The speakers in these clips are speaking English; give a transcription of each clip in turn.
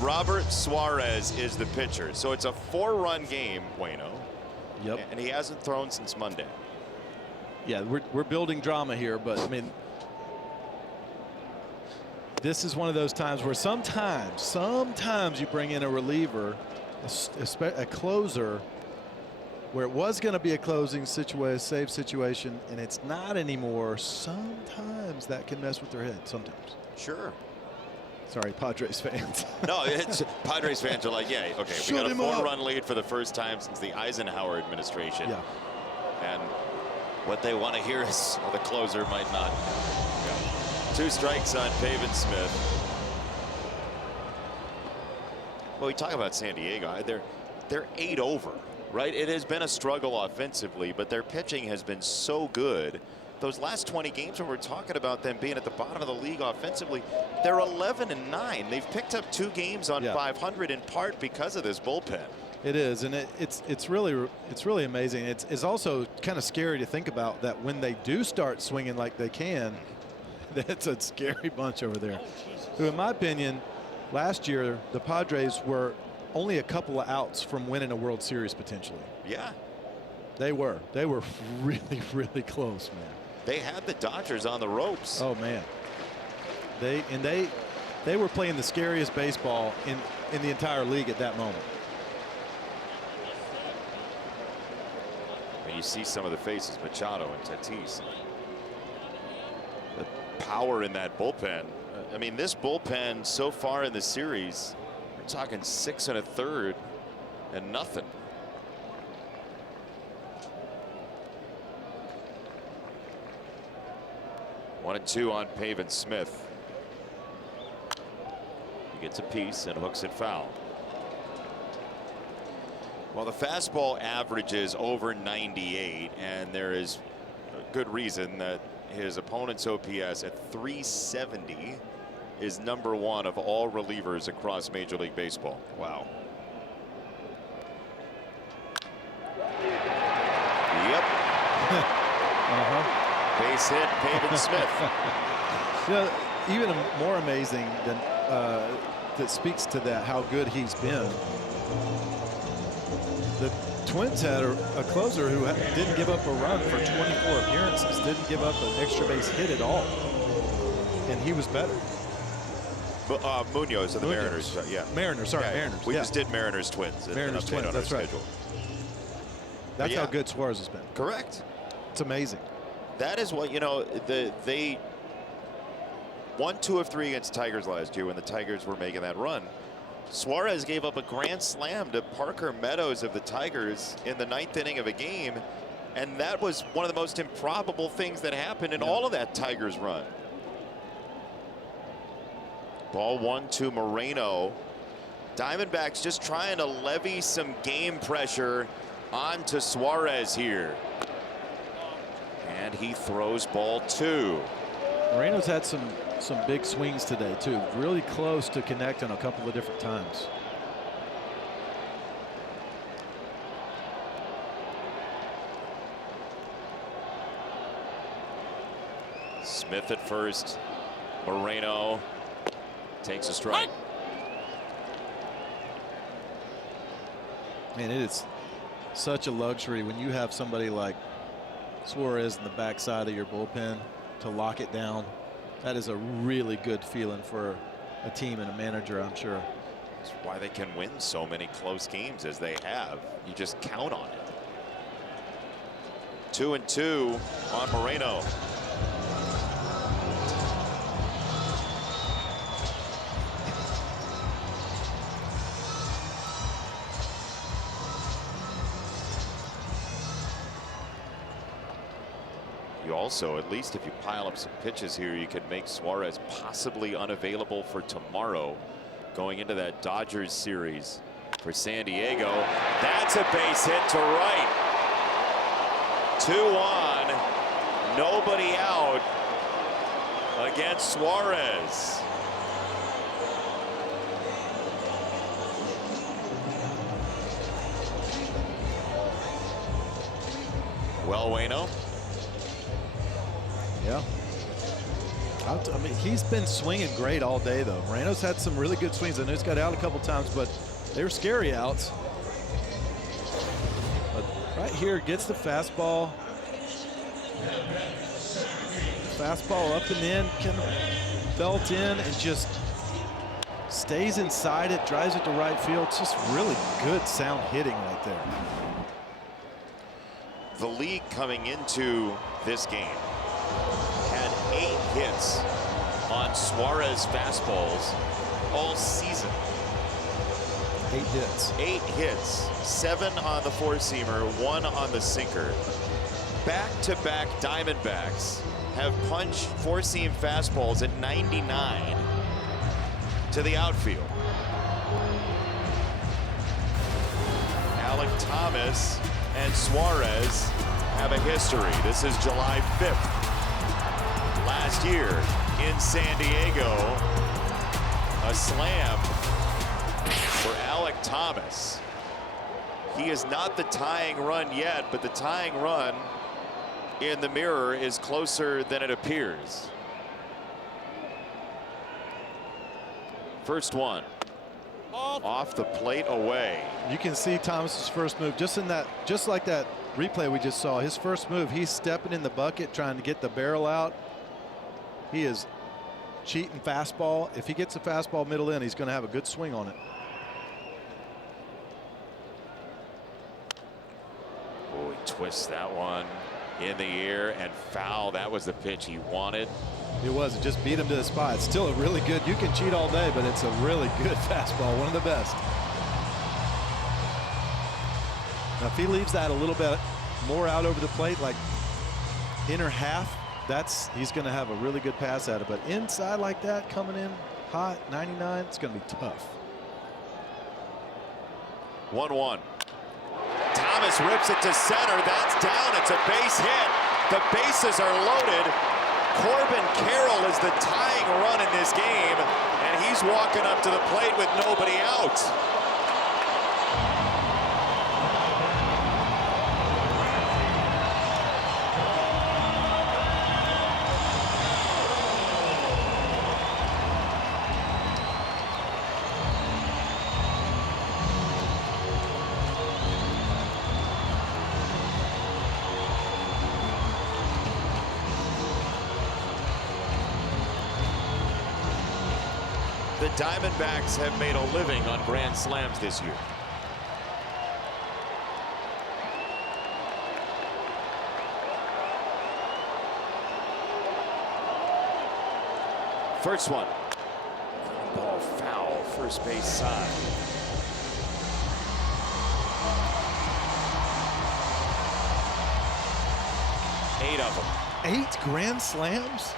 Robert Suarez is the pitcher. So it's a 4-run game, Bueno. Yep. And he hasn't thrown since Monday. Yeah, we're building drama here, but I mean, this is one of those times where sometimes you bring in a reliever, a closer, where it was going to be a closing situation, save situation, and it's not anymore. Sometimes that can mess with their head. Sometimes. Sure. Sorry, Padres fans. No, it's Padres fans are like, yeah, okay, we got a 4-run lead for the first time since the Eisenhower administration. Yeah. And what they want to hear is, well, the closer might not. Yeah. 2 strikes on Pavin Smith. Well, we talk about San Diego. They're 8 over, right? It has been a struggle offensively, but their pitching has been so good. Those last 20 games when we're talking about them being at the bottom of the league offensively, they're 11-9. They've picked up 2 games on 500 in part because of this bullpen. It is, and it's really amazing. It's also kind of scary to think about that when they do start swinging like they can, that's a scary bunch over there. Who, in my opinion, last year the Padres were only a couple of outs from winning a World Series potentially. Yeah. They were really close, man. They had the Dodgers on the ropes. Oh man. They were playing the scariest baseball in the entire league at that moment. When you see some of the faces, Machado and Tatis. The power in that bullpen. I mean, this bullpen so far in the series, we're talking 6 1/3 and nothing. One and 2 on Pavin Smith. He gets a piece and hooks it foul. Well, the fastball averages over 98, and there is a good reason that his opponent's OPS at 370 is #1 of all relievers across Major League Baseball. Wow. Yep. Base hit, Pavin Smith. You know, even more amazing than that speaks to that how good he's been. The Twins had a closer who didn't give up a run for 24 appearances, didn't give up an extra base hit at all, and he was better. Munoz of the Mariners, yeah. Mariners, sorry, Mariners. We just did Mariners Twins. Mariners Twins, that's right. That's how good Suarez has been. Correct. It's amazing. That is what, you know, they won 2 of 3 against Tigers last year when the Tigers were making that run. Suarez gave up a grand slam to Parker Meadows of the Tigers in the 9th inning of a game, and that was one of the most improbable things that happened in all of that Tigers run. Ball 1 to Moreno. Diamondbacks just trying to levy some game pressure onto Suarez here. And he throws ball 2. Moreno's had some big swings today too. Really close to connecting a couple of different times. Smith at first. Moreno takes a strike. Man, it is such a luxury when you have somebody like Suarez in the backside of your bullpen to lock it down. That is a really good feeling for a team and a manager, I'm sure. That's why they can win so many close games as they have. You just count on it. 2 and 2 on Moreno. You also, at least if you pile up some pitches here, you could make Suarez possibly unavailable for tomorrow going into that Dodgers series for San Diego. That's a base hit to right. 2 on, nobody out against Suarez. Well, Waino. Yeah. I mean, he's been swinging great all day, though. Moreno's had some really good swings. I know he's got out a couple times, but they were scary outs. But right here, gets the fastball. Fastball up and in, kind of belt in and just stays inside it, drives it to right field. It's just really good sound hitting right there. The league coming into this game had 8 hits on Suarez fastballs all season. 8 hits. 8 hits, 7 on the four-seamer, 1 on the sinker. Back-to-back Diamondbacks have punched four-seam fastballs at 99 to the outfield. Alec Thomas and Suarez have a history. This is July 5th. Last year in San Diego, a slam for Alec Thomas. He is not the tying run yet, but the tying run in the mirror is closer than it appears. First one off the plate, away. You can see Thomas's first move just like that replay we just saw. His first move, he's stepping in the bucket trying to get the barrel out. He is cheating fastball. If he gets a fastball middle in, he's going to have a good swing on it. Oh, he twists that one in the air and foul. That was the pitch he wanted. It was. It just beat him to the spot. It's still a really good. You can cheat all day, but it's a really good fastball. One of the best. Now, if he leaves that a little bit more out over the plate, like inner half, he's going to have a really good pass at it. But inside like that, coming in hot, 99, it's going to be tough. 1-1. Thomas rips it to center. That's down. It's a base hit. The bases are loaded. Corbin Carroll is the tying run in this game, and he's walking up to the plate with nobody out. The Diamondbacks have made a living on grand slams this year. First one. Ball foul, first base side. Eight of them. 8 grand slams?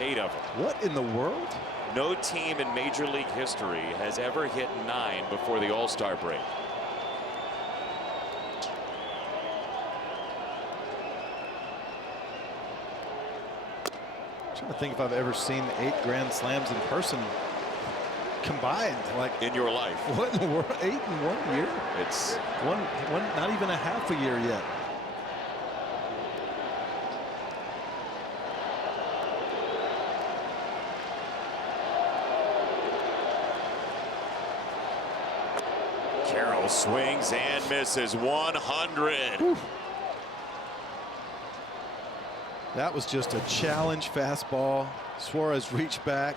8 of them. What in the world? No team in Major League history has ever hit 9 before the All-Star break. I'm trying to think if I've ever seen 8 grand slams in person combined. Like in your life. What in the world? 8 in 1 year? It's one, not even a half a year yet. Carroll swings and misses. 100. Whew. That was just a challenge fastball. Suarez reached back.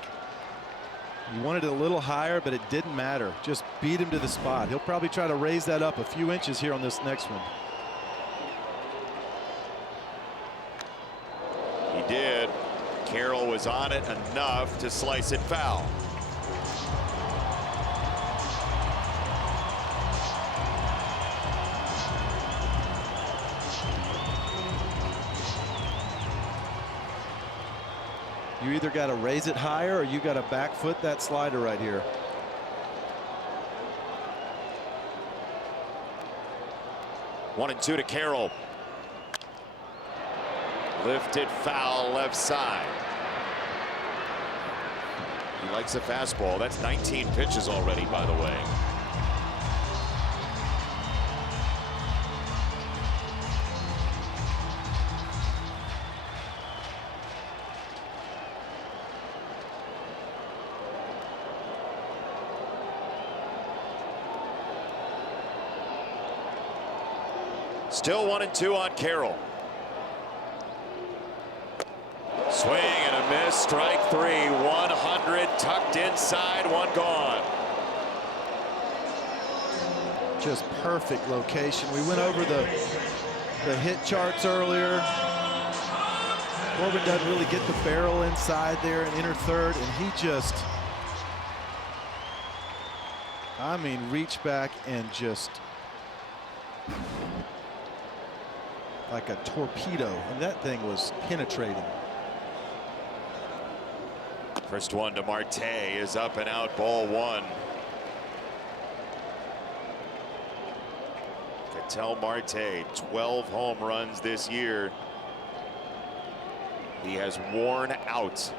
He wanted it a little higher, but it didn't matter. Just beat him to the spot. He'll probably try to raise that up a few inches here on this next one. He did. Carroll was on it enough to slice it foul. You either got to raise it higher or you got to back foot that slider right here. One and two to Carroll. Lifted foul left side. He likes a fastball. That's 19 pitches already, by the way. Still 1-2 on Carroll. Swing and a miss. Strike three. 100 tucked inside. One gone. Just perfect location. We went over the hit charts earlier. Corbin doesn't really get the barrel inside there in inner third, and he just, I mean, reach back and just like a torpedo, and that thing was penetrating. First one to Marte is up and out, ball one. Ketel Marte, 12 home runs this year. He has worn out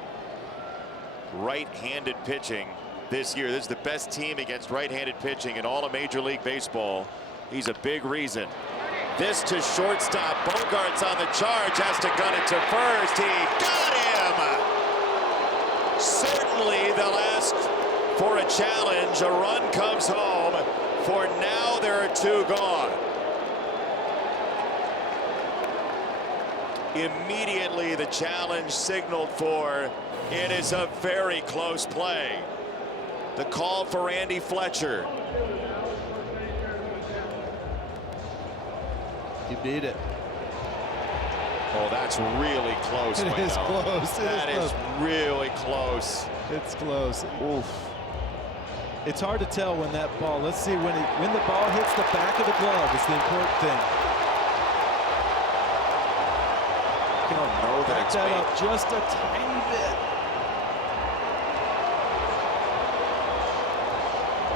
right-handed pitching this year. This is the best team against right-handed pitching in all of Major League Baseball. He's a big reason. This to shortstop. Bogart's on the charge, has to gun it to first. He got him! Certainly they'll ask for a challenge. A run comes home. For now, there are two gone. Immediately the challenge signaled for. It is a very close play. The call for Andy Fletcher. You beat it. Oh, that's really close. It is close. That is really close. It's close. Oof. It's hard to tell when that ball. Let's see when the ball hits the back of the glove. It's the important thing. Back that up just a tiny bit.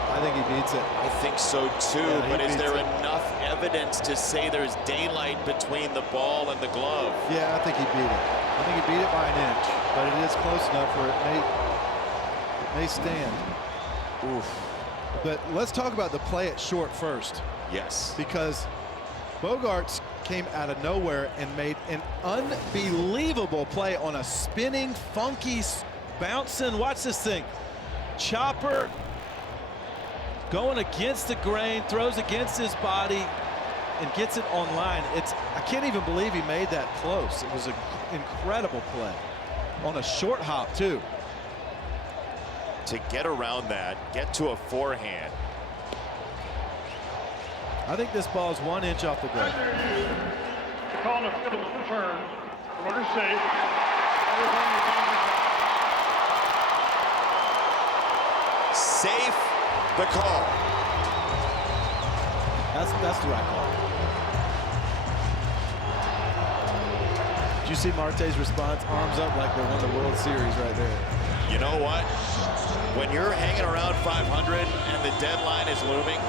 I think he beats it. I think so too, Yeah, but is there enough evidence to say there's daylight between the ball and the glove? Yeah, I think he beat it. I think he beat it by an inch, but it is close enough where it may stand. Oof. But let's talk about the play at short first. Yes. Because Bogarts came out of nowhere and made an unbelievable play on a spinning, funky, bouncing. Watch this thing. Chopper going against the grain, throws against his body, and gets it on line. I can't even believe he made that close. It was an incredible play on a short hop too. To get around that, get to a forehand. I think this ball is 1 inch off the glove. Call a Phillips return. Runner safe. Safe the call. That's the right call. Did you see Marte's response? Arms up like they won the World Series right there. You know what? When you're hanging around 500 and the deadline is looming,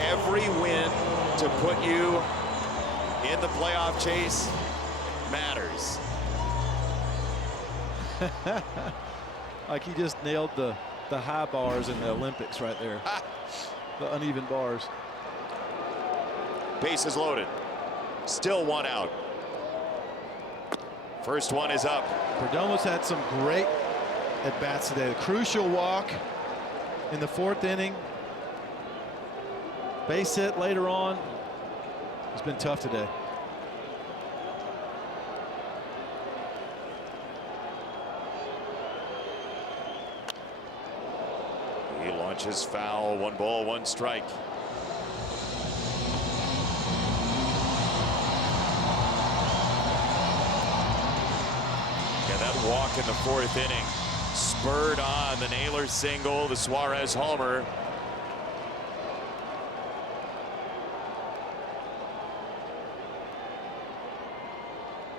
every win to put you in the playoff chase matters. Like he just nailed the high bars in the Olympics right there. The uneven bars. Bases loaded. Still one out. First one is up. Perdomo's had some great at-bats today. A crucial walk in the 4th inning. Base hit later on. It's been tough today. He launches foul. 1 ball, 1 strike. Yeah, that walk in the 4th inning spurred on the Naylor single, the Suarez homer.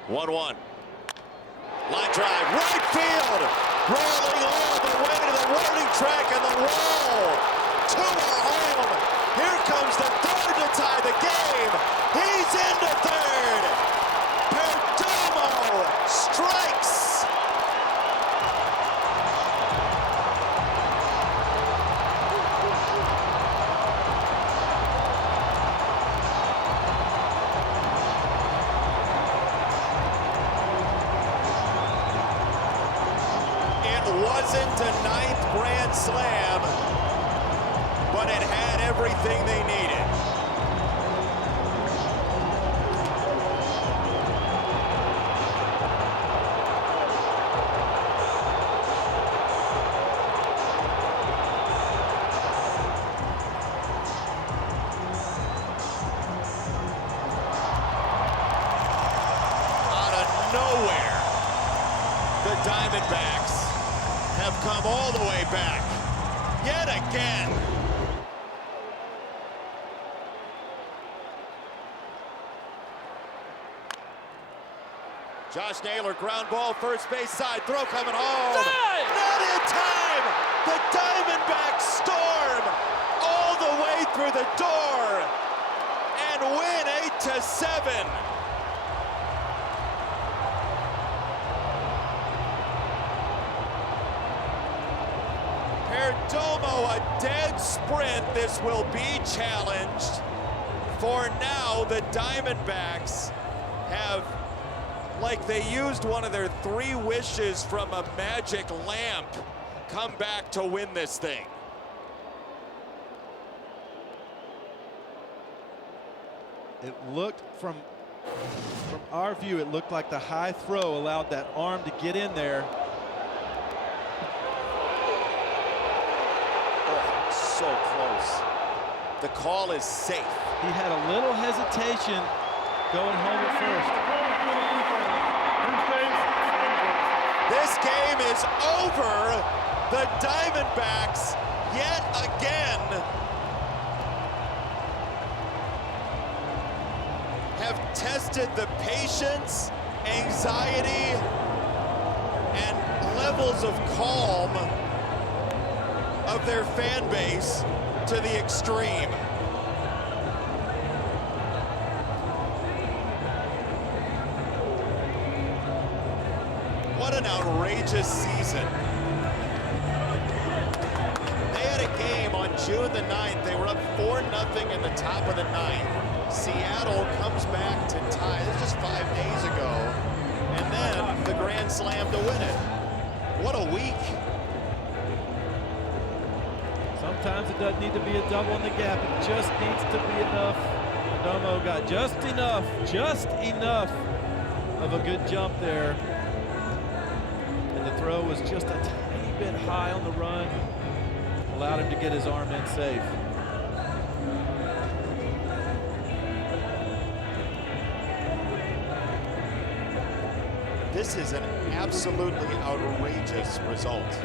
One. Line drive, right field, rolling all the way to the warning track and the wall. 2 are home. Here comes the 3rd to tie the game. He's into 3rd. Perdomo strikes. Wasn't a 9th grand slam, but it had everything they needed. Diamondbacks have come all the way back yet again. Josh Naylor, ground ball, first base side, throw coming home. Not in time! The Diamondbacks storm all the way through the door and win 8-7. Perdomo, a dead sprint. This will be challenged. For now, the Diamondbacks have, like they used one of their 3 wishes from a magic lamp, come back to win this thing. It looked from our view, it looked like the high throw allowed that arm to get in there. Oh, so close. The call is safe. He had a little hesitation going home at This first. game is over. The Diamondbacks yet again have tested the patience, anxiety, and levels of calm of their fan base to the extreme. What an outrageous season. They had a game on June the 9th. They were up 4-0 in the top of the 9th. Seattle comes back to tie. This was just 5 days ago. And then the grand slam to win it. What a week. Sometimes it doesn't need to be a double in the gap. It just needs to be enough. Perdomo got just enough of a good jump there. And the throw was just a tiny bit high on the run. Allowed him to get his arm in safe. This is an absolutely outrageous result.